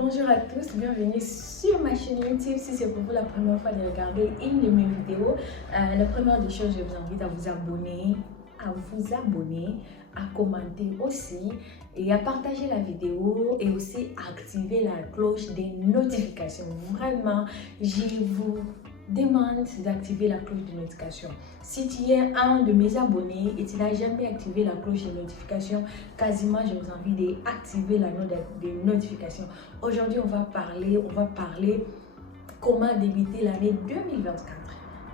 Bonjour à tous, bienvenue sur ma chaîne YouTube. Si c'est pour vous la première fois de regarder une de mes vidéos, la première des choses, je vous invite à vous abonner, à commenter aussi et à partager la vidéo et aussi à activer la cloche des notifications. Vraiment, je vous demande d'activer la cloche de notification. Si tu es un de mes abonnés et tu n'as jamais activé la cloche de notification, quasiment je vous invite d'activer la notification. Aujourd'hui, on va parler comment débuter l'année 2024.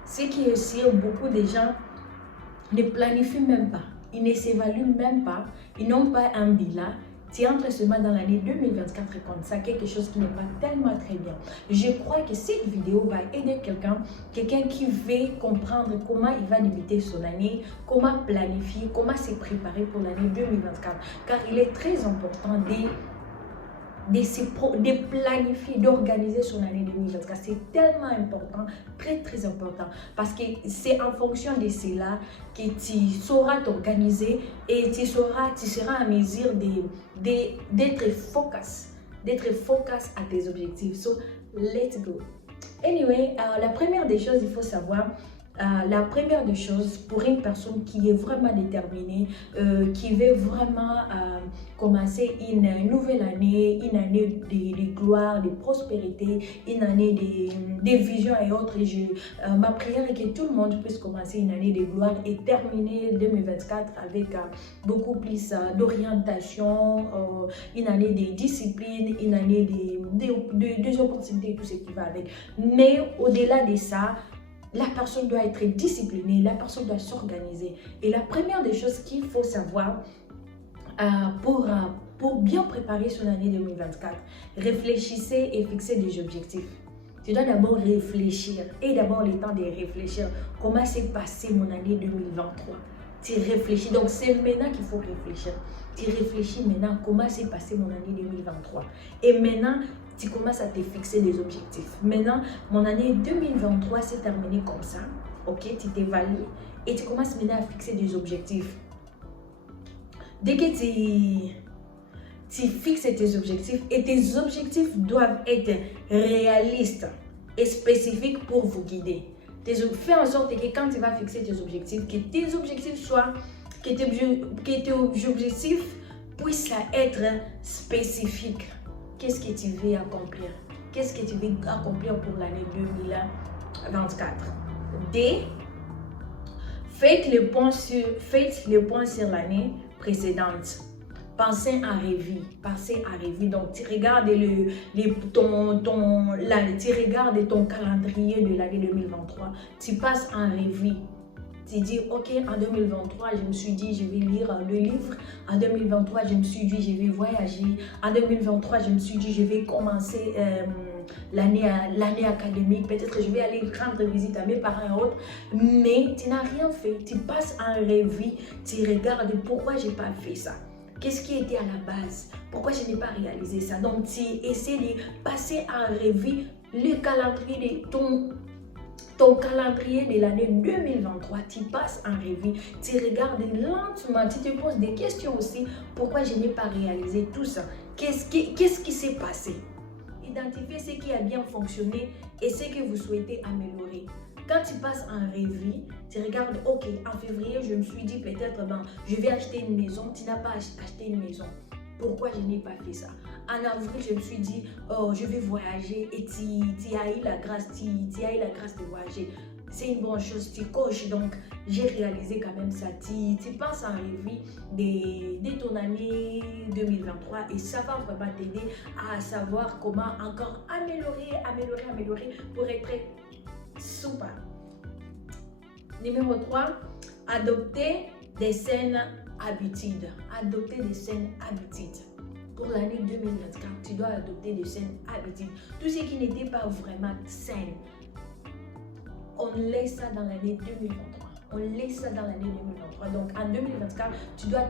Ce qui est aussi, beaucoup de gens ne planifient même pas, ils ne s'évaluent même pas, ils n'ont pas un bilan. Tu entres seulement dans l'année 2024 comme ça, quelque chose qui n'est pas tellement très bien. Je crois que cette vidéo va aider quelqu'un qui veut comprendre comment il va débuter son année, comment planifier, comment se préparer pour l'année 2024. Car il est très important de planifier, d'organiser son année 2024. C'est tellement important, très important, parce que c'est en fonction de cela que tu sauras t'organiser et tu seras à mesure d'être focus à tes objectifs. So, let's go. Anyway, la première des choses, il faut savoir, la première des choses pour une personne qui est vraiment déterminée, qui veut vraiment commencer une nouvelle année, une année de gloire, de prospérité, une année de vision et autres. Ma prière est que tout le monde puisse commencer une année de gloire et terminer 2024 avec beaucoup plus d'orientation, une année de discipline, une année des opportunités et tout ce qui va avec. Mais au-delà de ça, la personne doit être disciplinée, la personne doit s'organiser. Et la première des choses qu'il faut savoir pour bien préparer son année 2024, réfléchissez et fixez des objectifs. Tu dois d'abord réfléchir et d'abord le temps de réfléchir. Comment s'est passée mon année 2023? Tu réfléchis, donc c'est maintenant qu'il faut réfléchir. Tu réfléchis maintenant comment s'est passée mon année 2023. Et maintenant, tu commences à te fixer des objectifs. Maintenant, mon année 2023 s'est terminée comme ça. Ok, tu t'évalues et tu commences maintenant à fixer des objectifs. Dès que tu fixes tes objectifs, et tes objectifs doivent être réalistes et spécifiques pour vous guider. Fais en sorte que quand tu vas fixer tes objectifs, que tes objectifs puissent être spécifiques. Qu'est-ce que tu veux accomplir? Qu'est-ce que tu veux accomplir pour l'année 2024? Faites le point sur l'année précédente. Pensez à revue. Donc, tu regardes ton calendrier de l'année 2023. Tu passes en revue. Tu dis, ok, en 2023, je me suis dit, je vais lire le livre. En 2023, je me suis dit, je vais voyager. En 2023, je me suis dit, je vais commencer l'année académique. Peut-être je vais aller rendre visite à mes parents et autres. Mais tu n'as rien fait. Tu passes en revue. Tu regardes pourquoi je n'ai pas fait ça. Qu'est-ce qui était à la base? Pourquoi je n'ai pas réalisé ça? Donc, tu essaies de passer en revue le calendrier de ton calendrier de l'année 2023, tu passes en revue, tu regardes lentement, tu te poses des questions aussi. Pourquoi je n'ai pas réalisé tout ça? Qu'est-ce qui s'est passé? Identifiez ce qui a bien fonctionné et ce que vous souhaitez améliorer. Quand tu passes en revue, tu regardes, ok, en février, je me suis dit peut-être, je vais acheter une maison. Tu n'as pas acheté une maison. Pourquoi je n'ai pas fait ça? En avril, je me suis dit, oh, je vais voyager et tu as eu la grâce de voyager. C'est une bonne chose, tu coches, donc j'ai réalisé quand même ça. Tu penses en revue de ton année 2023 et ça va vraiment t'aider à savoir comment encore améliorer pour être super. Numéro 3, adopter des saines habitudes. Pour l'année 2024, tu dois adopter des saines habitudes. Tout ce qui n'était pas vraiment sain, on laisse ça dans l'année 2023. Donc en 2024, tu dois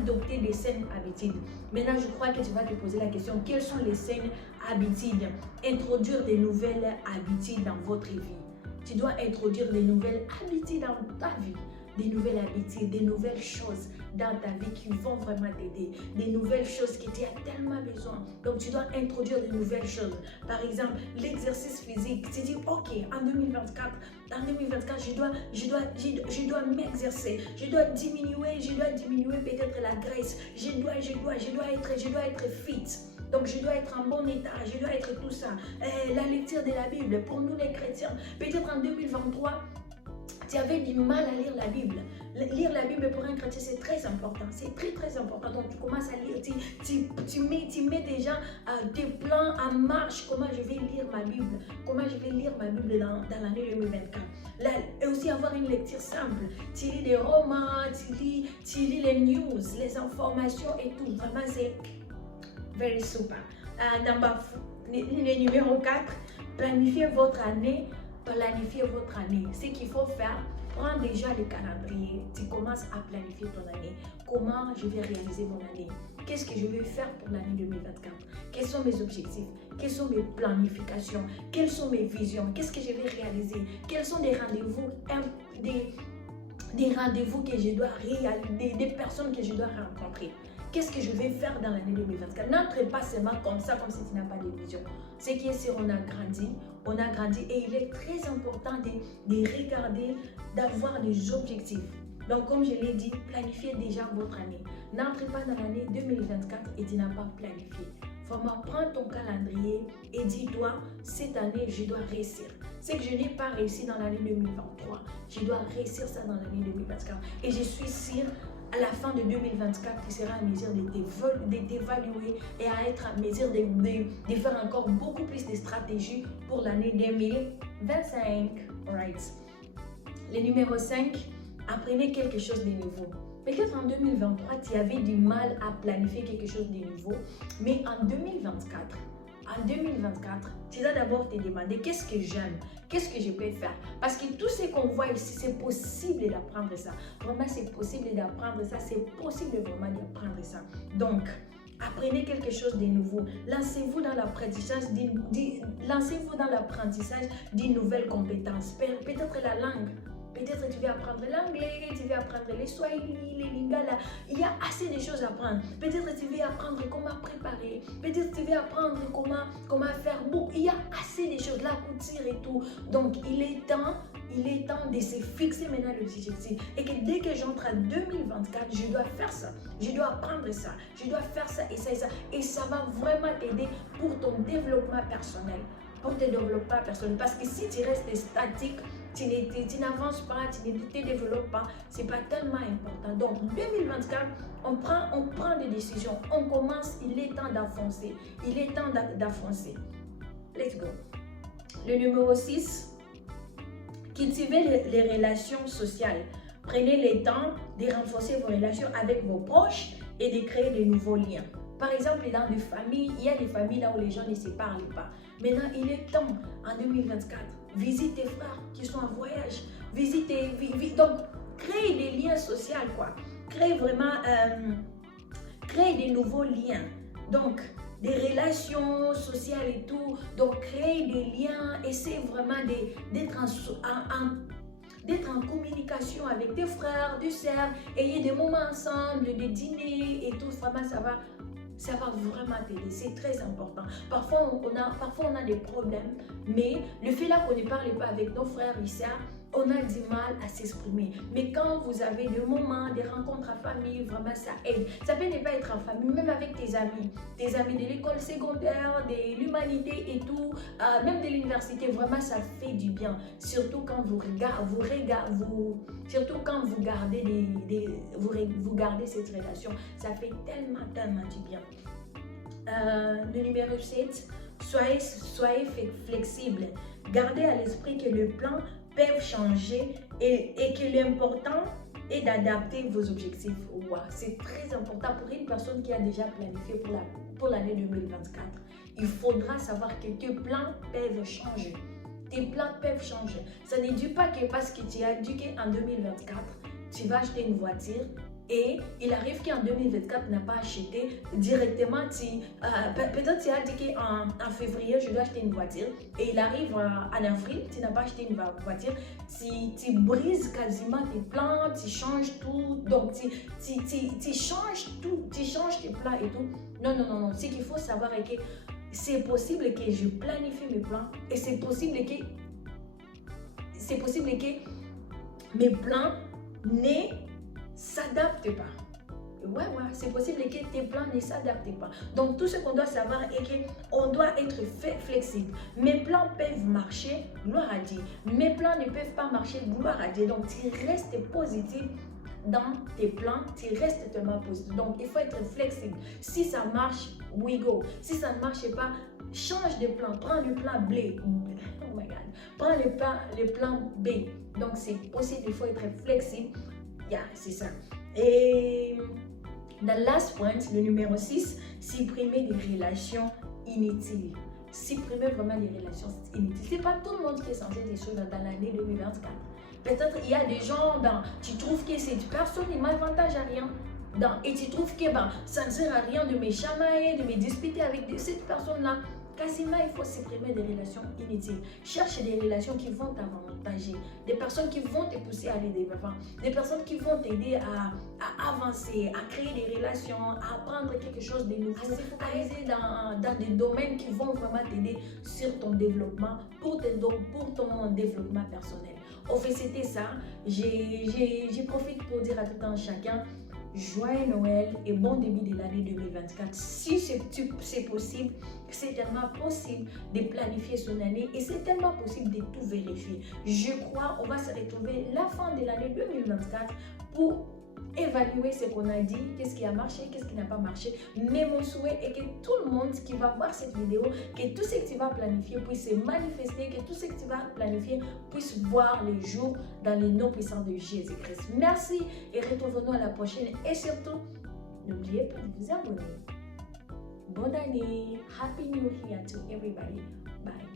adopter des saines habitudes. Maintenant, je crois que tu vas te poser la question, quelles sont les saines habitudes? Introduire des nouvelles habitudes dans votre vie. Tu dois introduire des nouvelles habitudes dans ta vie. des nouvelles habitudes, des nouvelles choses dans ta vie qui vont vraiment t'aider, des nouvelles choses que tu as tellement besoin. Donc, tu dois introduire de nouvelles choses. Par exemple, l'exercice physique. Tu dis, ok, en 2024, je dois m'exercer, je dois diminuer peut-être la graisse, je dois être fit. Donc, je dois être en bon état, je dois être tout ça. La lecture de la Bible, pour nous les chrétiens, peut-être en 2023, tu avais du mal à lire la Bible. Lire la Bible pour un chrétien, c'est très important. C'est très, très important. Donc, tu commences à lire, tu mets déjà tes plans en marche. Comment je vais lire ma Bible? Comment je vais lire ma Bible dans l'année 2024? Là, et aussi avoir une lecture simple. Tu lis des romans, tu lis les news, les informations et tout. Vraiment, c'est very super. Le numéro 4, planifiez votre année. Ce qu'il faut faire, prends déjà le calendrier. Tu commences à planifier ton année. Comment je vais réaliser mon année? Qu'est-ce que je vais faire pour l'année 2024? Quels sont mes objectifs? Quelles sont mes planifications? Quelles sont mes visions? Qu'est-ce que je vais réaliser? Quels sont des rendez-vous, des rendez-vous que je dois réaliser, des personnes que je dois rencontrer? Qu'est-ce que je vais faire dans l'année 2024? N'entre pas seulement comme ça, comme si tu n'as pas de vision. C'est qui est sûr, on a grandi et il est très important de regarder, d'avoir des objectifs. Donc, comme je l'ai dit, planifiez déjà votre année. N'entre pas dans l'année 2024 et tu n'as pas planifié. Vraiment, prends ton calendrier et dis-toi, cette année, je dois réussir. Ce que je n'ai pas réussi dans l'année 2023, je dois réussir ça dans l'année 2024. Et je suis sûre, à la fin de 2024, tu seras en mesure de t'évaluer et à être en mesure de faire encore beaucoup plus de stratégies pour l'année 2025. Right. Le numéro 5, apprenez quelque chose de nouveau. Peut-être en 2023, tu avais du mal à planifier quelque chose de nouveau, mais en 2024, tu dois d'abord te demander qu'est-ce que j'aime, qu'est-ce que je peux faire. Parce que tout ce qu'on voit ici, c'est possible d'apprendre ça. Vraiment, c'est possible d'apprendre ça. C'est possible vraiment d'apprendre ça. Donc, apprenez quelque chose de nouveau. Lancez-vous dans l'apprentissage d'une nouvelle compétence. Peut-être la langue. Peut-être tu veux apprendre l'anglais, tu veux apprendre les swahili, les lingala. Il y a assez de choses à apprendre. Peut-être tu veux apprendre comment préparer. Peut-être tu veux apprendre comment faire. Bon, il y a assez de choses, la couture et tout. Donc, il est temps de se fixer maintenant l'objectif. Et que dès que j'entre en 2024, je dois faire ça. Je dois apprendre ça. Je dois faire ça et ça et ça. Et ça va vraiment t'aider pour ton développement personnel. Parce que si tu restes statique, tu n'avances pas, tu ne te développes pas, ce n'est pas tellement important. Donc, 2024, on prend des décisions, on commence, il est temps d'avancer. Let's go. Le numéro 6, cultivez les relations sociales. Prenez le temps de renforcer vos relations avec vos proches et de créer de nouveaux liens. Par exemple, dans des familles, il y a des familles là où les gens ne se parlent pas. Maintenant, il est temps, en 2024, visite tes frères qui sont en voyage. Donc, crée des liens sociaux, quoi. Crée des nouveaux liens. Donc, des relations sociales et tout. Donc, créer des liens. Essaie vraiment d'être en communication avec tes frères, tes sœurs. Ayez des moments ensemble, des dîners et tout. Vraiment, ça va vraiment t'aider, c'est très important. Parfois, on a des problèmes, mais le fait là qu'on ne parle pas avec nos frères et sœurs, on a du mal à s'exprimer. Mais quand vous avez des moments, des rencontres en famille, vraiment ça aide. Ça peut ne pas être en famille, même avec tes amis de l'école secondaire, de l'humanité et tout, même de l'université, vraiment ça fait du bien. Surtout quand vous gardez cette relation, ça fait tellement du bien. Le numéro 7, soyez flexible. Gardez à l'esprit que le plan peut changer et que l'important est d'adapter vos objectifs. Wow, c'est très important pour une personne qui a déjà planifié pour l'année 2024. Il faudra savoir que tes plans peuvent changer. Tes plans peuvent changer. Ça ne dit pas que parce que tu as dit qu'en 2024, tu vas acheter une voiture, et il arrive qu'en 2024, tu n'as pas acheté directement, peut-être tu as dit qu'en février, je dois acheter une voiture, et il arrive en avril, tu n'as pas acheté une voiture, tu brises quasiment tes plans, tu changes tout, donc tu changes tout, tu changes tes plans et tout. Non, ce qu'il faut savoir est que c'est possible que je planifie mes plans, et c'est possible que mes plans ne s'adaptent pas. Ouais, c'est possible que tes plans ne s'adaptent pas. Donc, tout ce qu'on doit savoir est qu'on doit être flexible. Mes plans peuvent marcher, gloire à Dieu. Mes plans ne peuvent pas marcher, gloire à Dieu. Donc, tu restes positif dans tes plans, tu restes tellement positif. Donc, il faut être flexible. Si ça marche, we go. Si ça ne marche pas, change de plan. Prends le plan B. Oh my God. Prends le plan B. Donc, c'est possible, il faut être flexible. C'est ça. Et the last point, le numéro 6, supprimer des relations inutiles. Supprimer vraiment des relations inutiles. C'est pas tout le monde qui est censé être sûr dans l'année 2024. Peut-être il y a des gens, tu trouves que cette personne ne m'avantage à rien. Et tu trouves que ça ne sert à rien de me chamailler, de me disputer avec cette personne-là. Quasiment, il faut supprimer des relations inutiles. Cherche des relations qui vont t'avantager, des personnes qui vont te pousser à aller de l'avant, des personnes qui vont t'aider à avancer, à créer des relations, à apprendre quelque chose de nouveau, à se focaliser dans des domaines qui vont vraiment t'aider sur ton développement, pour ton développement personnel. Au fait, c'était ça. J'ai profite pour dire à tout un chacun, joyeux Noël et bon début de l'année 2024. Si c'est possible, c'est tellement possible de planifier son année et c'est tellement possible de tout vérifier. Je crois on va se retrouver la fin de l'année 2024 pour évaluer ce qu'on a dit, qu'est-ce qui a marché, qu'est-ce qui n'a pas marché. Mais mon souhait est que tout le monde qui va voir cette vidéo, que tout ce que tu vas planifier puisse se manifester, que tout ce que tu vas planifier puisse voir le jour dans le nom puissant de Jésus-Christ. Merci et retrouvons-nous à la prochaine. Et surtout, n'oubliez pas de vous abonner. Bonne année. Happy New Year to everybody. Bye.